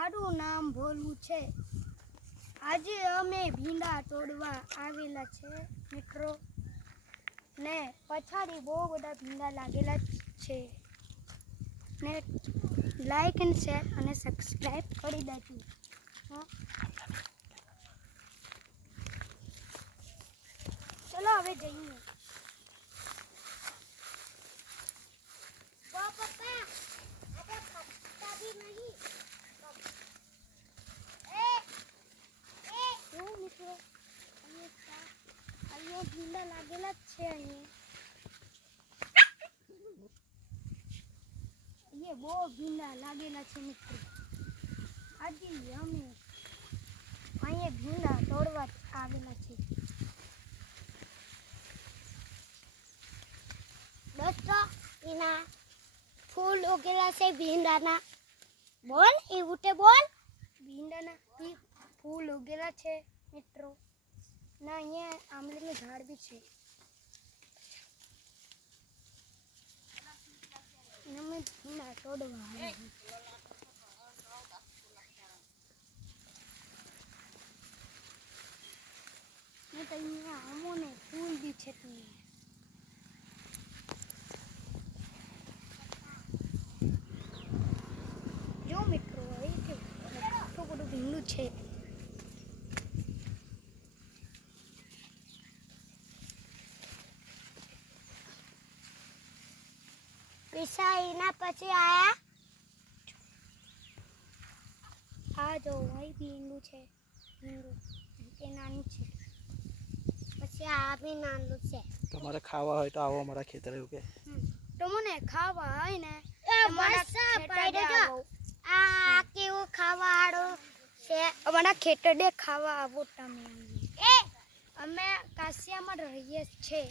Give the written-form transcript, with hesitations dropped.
મારું નામ ભોલું છે. આજે અમે ભીંડા તોડવા આવેલા છે મિત્રો, ને પછાડી બહુ બધા ભીંડા લાગેલા છે. ને લાઈક એન્ડ શેર અને સબસ્ક્રાઈબ કરી દેજો. ચલો હવે જઈએ. મિત્રો અહીંયા ભીંડા લાગેલા જ છે. અહીંયા બહુ ભીંડા લાગેલા છે મિત્રો. આજે અમે અહીંયા ભીંડા તોડવા આવેલા છે. દોસ્તો એના ફૂલ ઉગેલા છે ભીંડાના. બોલ એવું તે બોલ. ભીંડાના ફૂલ ઉગેલા છે મિત્રો. ના અહીંયા આંબલીનું ઝાડ બી છે. અમે ભીંડા તોડવા આવ્યા. ને તો અહીંયા આમોને ફૂલ બી છે. જો મિત્રો અહીંથી આટલું બધું ભીંડું છે. પૈસા એના પછી આયા આ જો અહીં ભીંડું છે. ભીંડું એ નાનું છે. પછી આ બી નાનું છે. તમારે ખાવા હોય તો આવો અમારા ખેતરે. એવું કે તો મને ખાવા હોય ને આ કેવું ખાવાવાળું છે. અમારા ખેતરે ખાવા આવો તમે. અમે કાશિયામાં રહીએ છીએ.